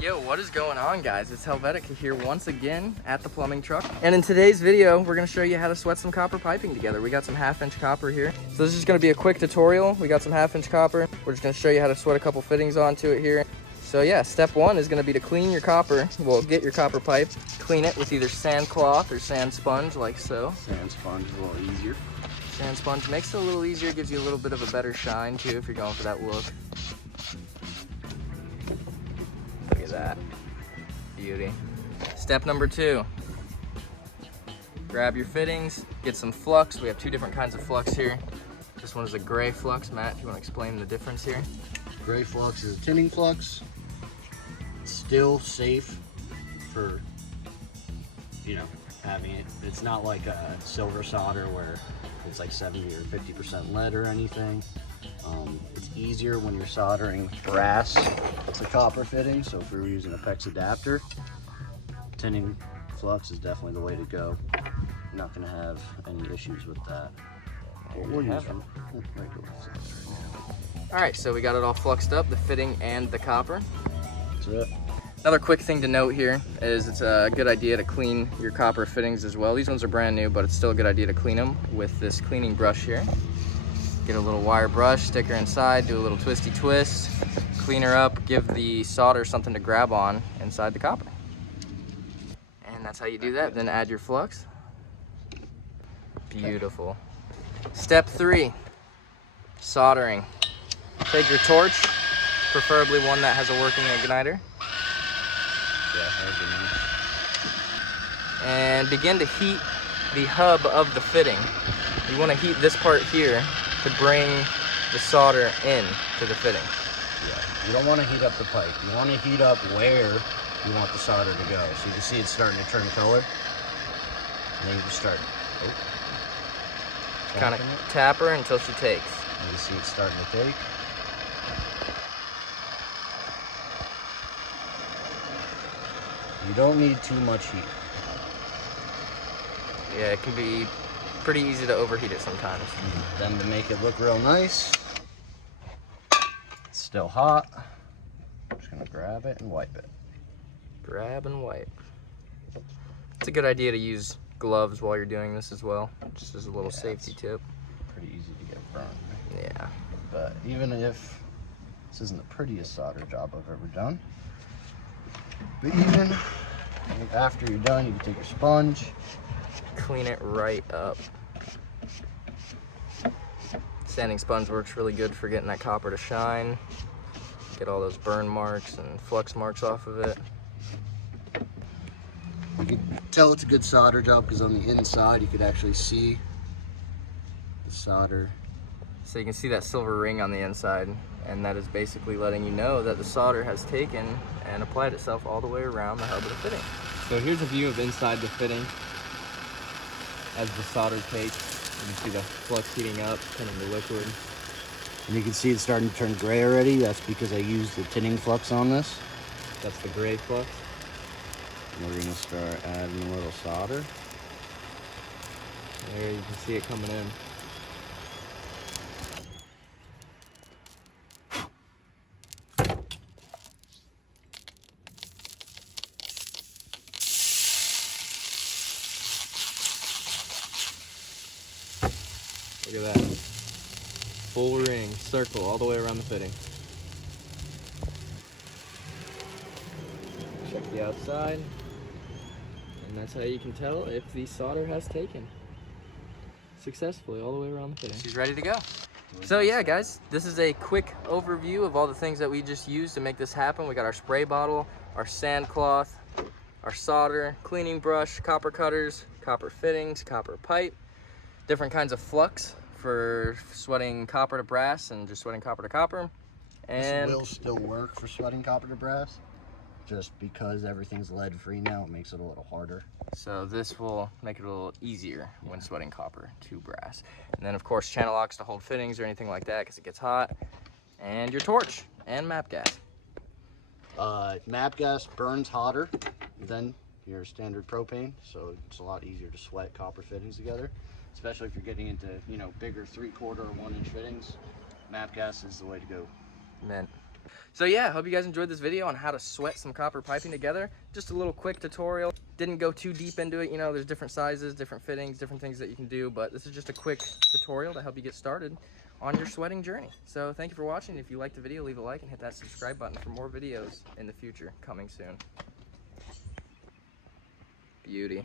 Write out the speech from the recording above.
Yo, what is going on, guys? It's Helvetica here once again at the plumbing truck. And in today's video, we're gonna show you how to sweat some copper piping together. We got some 1/2-inch copper here. So this is gonna be a quick tutorial. We got some 1/2-inch copper. We're just gonna show you how to sweat a couple fittings onto it here. So yeah, step one is gonna be to clean your copper. Well, get your copper pipe, clean it with either sand cloth or sand sponge, like so. Sand sponge is a little easier. Sand sponge makes it a little easier, gives you a little bit of a better shine too if you're going for that look. Look at that. Beauty. Step number 2, grab your fittings, get some flux. We have 2 different kinds of flux here. This one is a gray flux. Matt, if you want to explain the difference here. Gray flux is a tinning flux. It's still safe for, having it. It's not like a silver solder where it's like 70 or 50% lead or anything. It's easier when you're soldering brass to copper fitting. So if we were using a PEX adapter, tinning flux is definitely the way to go. You're not going to have any issues with that. We'll use regular flux right now. All right, so we got it all fluxed up, the fitting and the copper. That's it. Another quick thing to note here is it's a good idea to clean your copper fittings as well. These ones are brand new, but it's still a good idea to clean them with this cleaning brush here. Get a little wire brush, stick her inside, do a little twisty twist, clean her up, give the solder something to grab on inside the copper. And that's how you do that. Then add your flux. Beautiful. Step 3, soldering. Take your torch, preferably one that has a working igniter. And begin to heat the hub of the fitting. You want to heat this part here to bring the solder in to the fitting. Yeah, you don't want to heat up the pipe. You want to heat up where you want the solder to go. So you can see it's starting to turn color. And then you can start kind of tap her until she takes. You can see it's starting to take. You don't need too much heat. Yeah, it can be pretty easy to overheat it sometimes. Then to make it look real nice, it's still hot. I'm just gonna grab it and wipe it. Grab and wipe. It's a good idea to use gloves while you're doing this as well, just as a little safety tip. Pretty easy to get burned. Yeah. But even if this isn't the prettiest solder job I've ever done, but even after you're done, you can take your sponge, clean it right up. Sanding sponge works really good for getting that copper to shine. Get all those burn marks and flux marks off of it. You can tell it's a good solder job because on the inside you could actually see the solder. So you can see that silver ring on the inside, and that is basically letting you know that the solder has taken and applied itself all the way around the hub of the fitting. So here's a view of inside the fitting as the solder takes. You can see the flux heating up, turning to liquid. And you can see it's starting to turn gray already. That's because I used the tinning flux on this. That's the gray flux. And we're gonna start adding a little solder. There you can see it coming in. Look at that. Full ring, circle, all the way around the fitting. Check the outside. And that's how you can tell if the solder has taken successfully all the way around the fitting. She's ready to go. So yeah, guys, this is a quick overview of all the things that we just used to make this happen. We got our spray bottle, our sand cloth, our solder, cleaning brush, copper cutters, copper fittings, copper pipe, different kinds of flux for sweating copper to brass and just sweating copper to copper. And this will still work for sweating copper to brass. Just because everything's lead free now, it makes it a little harder. So this will make it a little easier when sweating copper to brass. And then of course channel locks to hold fittings or anything like that because it gets hot. And your torch and map gas. Map gas burns hotter than your standard propane, so it's a lot easier to sweat copper fittings together, especially if you're getting into bigger 3/4 or 1 inch fittings. Map gas is the way to go. Mint. So yeah, hope you guys enjoyed this video on how to sweat some copper piping together. Just a little quick tutorial. Didn't go too deep into it. You know, there's different sizes, different fittings, different things that you can do, but this is just a quick tutorial to help you get started on your sweating journey. So thank you for watching. If you liked the video, leave a like and hit that subscribe button for more videos in the future coming soon. Beauty.